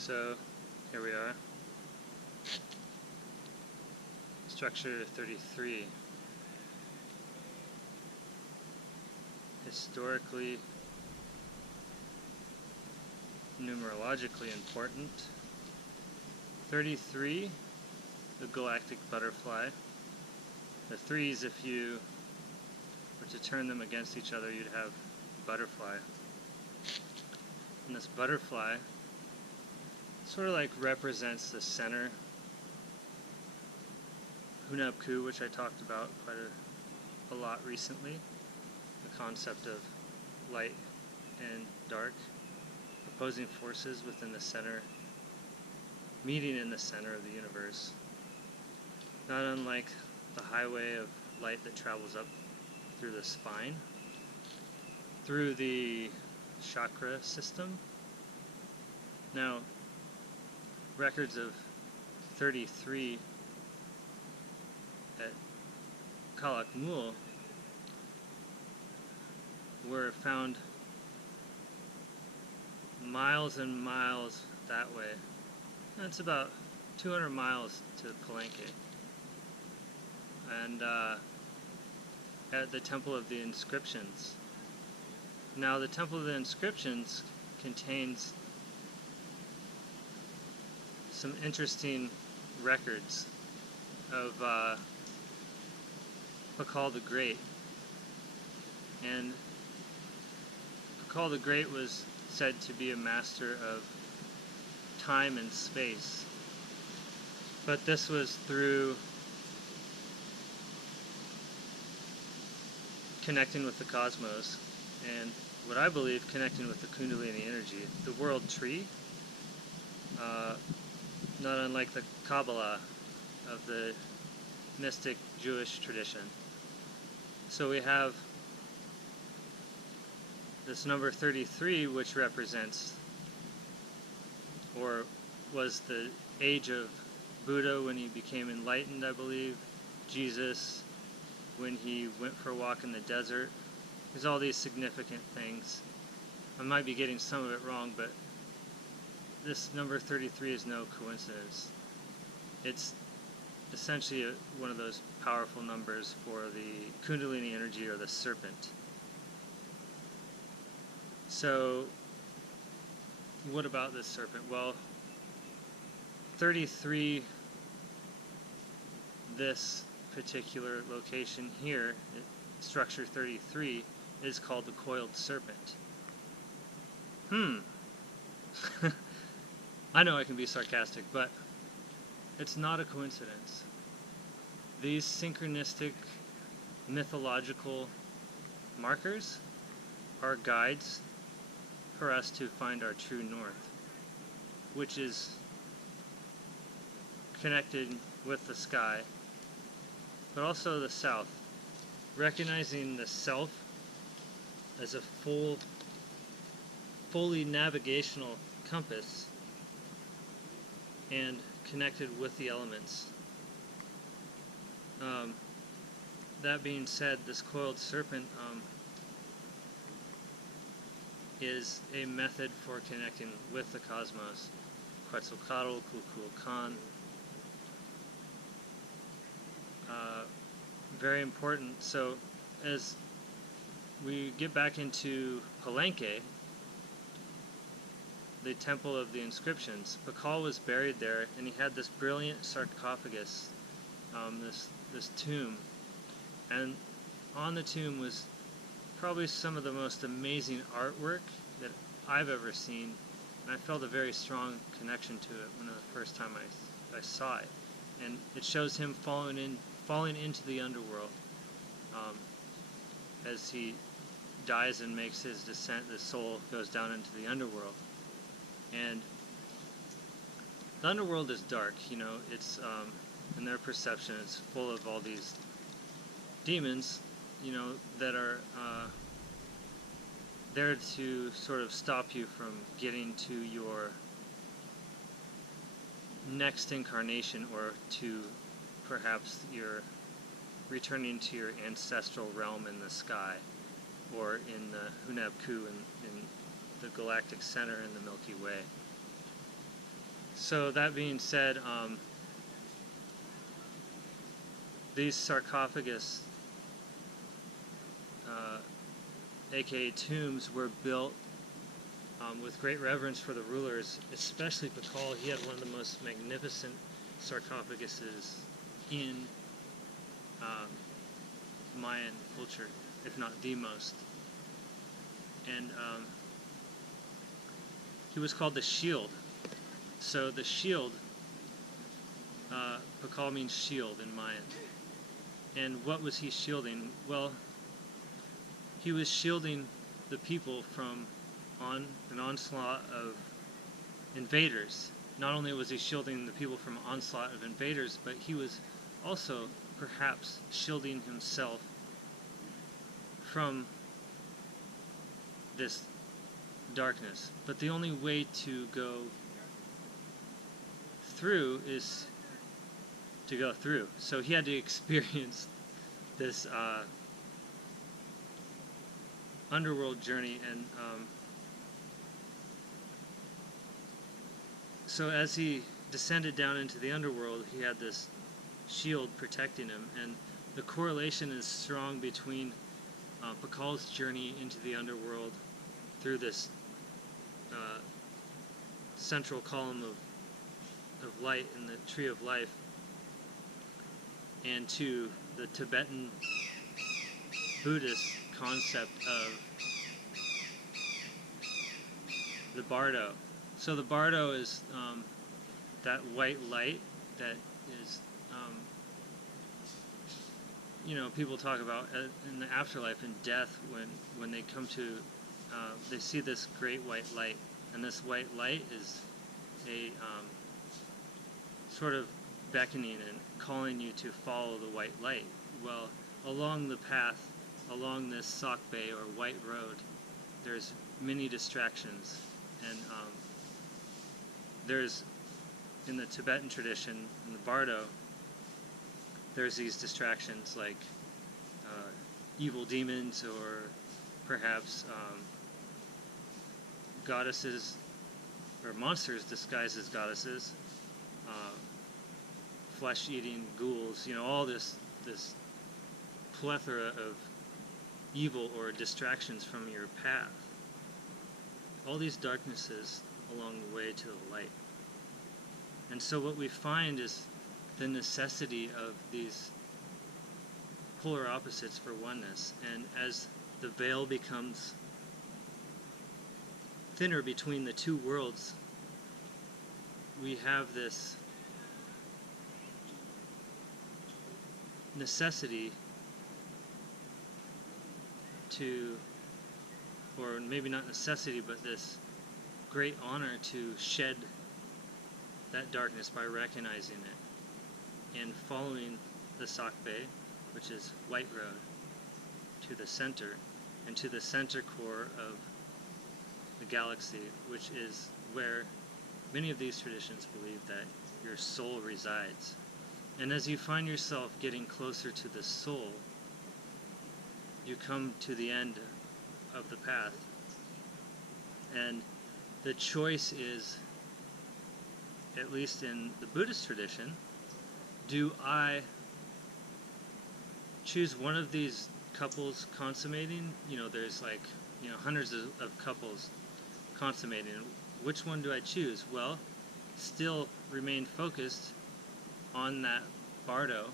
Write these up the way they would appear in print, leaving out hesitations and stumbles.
So here we are, structure 33. Historically, numerologically important. 33, the galactic butterfly. The threes, if you were to turn them against each other, you'd have butterfly. And this butterfly sort of like represents the center. Hunabku, which I talked about quite a lot recently. The concept of light and dark, opposing forces within the center, meeting in the center of the universe. Not unlike the highway of light that travels up through the spine, through the chakra system. Now, records of 33 at Calakmul were found miles and miles that way. That's about 200 miles to Palenque. And at the Temple of the Inscriptions. Now, the Temple of the Inscriptions contains some interesting records of Pakal the Great. And Pakal the Great was said to be a master of time and space. But this was through connecting with the cosmos, and what I believe connecting with the Kundalini energy, the world tree, not unlike the Kabbalah of the mystic Jewish tradition. So we have this number 33, which represents, or was the age of Buddha when he became enlightened, I believe, Jesus when he went for a walk in the desert. There's all these significant things. I might be getting some of it wrong, but this number 33 is no coincidence. It's essentially one of those powerful numbers for the Kundalini energy, or the serpent. So, what about this serpent? Well, 33, this particular location here, structure 33, is called the coiled serpent. I know I can be sarcastic, but it's not a coincidence. These synchronistic mythological markers are guides for us to find our true north, which is connected with the sky, but also the south. Recognizing the self as a fully navigational compass and connected with the elements. That being said, this coiled serpent is a method for connecting with the cosmos. Quetzalcoatl, Kaan. Very important. So as we get back into Palenque, the Temple of the Inscriptions, Pakal was buried there, and he had this brilliant sarcophagus, this tomb, and on the tomb was probably some of the most amazing artwork that I've ever seen, and I felt a very strong connection to it when the first time I saw it. And it shows him falling into the underworld. As he dies and makes his descent, the soul goes down into the underworld. And the underworld is dark, it's, in their perception, it's full of all these demons, that are there to sort of stop you from getting to your next incarnation, or to perhaps your returning to your ancestral realm in the sky, or in the Hunabku, in the galactic center in the Milky Way. So that being said, these sarcophagus, aka tombs, were built with great reverence for the rulers, especially Pakal. He had one of the most magnificent sarcophaguses in Mayan culture, if not the most. And he was called the shield. So the shield, Pakal means shield in Mayan. And what was he shielding? Well, he was shielding the people from an onslaught of invaders. Not only was he shielding the people from an onslaught of invaders, but he was also perhaps shielding himself from this darkness. But the only way to go through is to go through. So he had to experience this underworld journey, and so as he descended down into the underworld, he had this shield protecting him, and the correlation is strong between Pakal's journey into the underworld through this central column of light in the Tree of Life, and to the Tibetan Buddhist concept of the bardo. So the bardo is that white light that is, people talk about in the afterlife and death, when they come to, they see this great white light, and this white light is a sort of beckoning and calling you to follow the white light. Well, along the path, along this Sakbe or white road, there's many distractions, and there's, in the Tibetan tradition, in the bardo, there's these distractions like evil demons, or perhaps goddesses or monsters disguised as goddesses, flesh-eating ghouls, all this plethora of evil or distractions from your path. All these darknesses along the way to the light. And so what we find is the necessity of these polar opposites for oneness. And as the veil becomes thinner between the two worlds, we have this necessity to, or maybe not necessity, but this great honor to shed that darkness by recognizing it and following the Sakbe, which is White Road, to the center, and to the center core of the galaxy, which is where many of these traditions believe that your soul resides. And as you find yourself getting closer to the soul, you come to the end of the path. And the choice is, at least in the Buddhist tradition, do I choose one of these couples consummating? There's hundreds of couples consummating. Which one do I choose? Well, still remain focused on that bardo,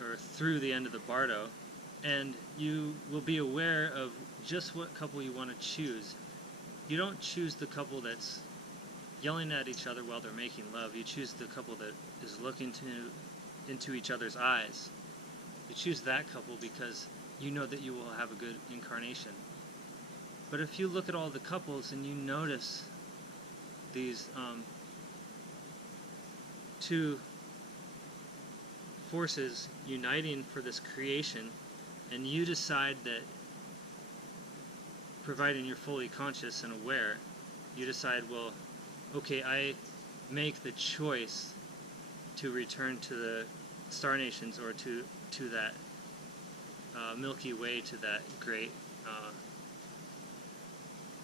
or through the end of the bardo, and you will be aware of just what couple you want to choose. You don't choose the couple that's yelling at each other while they're making love. You choose the couple that is looking into each other's eyes. You choose that couple because you know that you will have a good incarnation. But if you look at all the couples and you notice these two forces uniting for this creation, and you decide that, providing you're fully conscious and aware, you decide, well, okay, I make the choice to return to the Star Nations, or to that Milky Way, to that great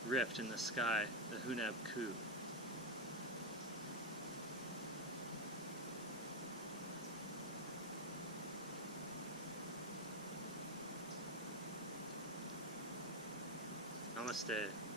rift in the sky, the Hunab Ku. Namaste.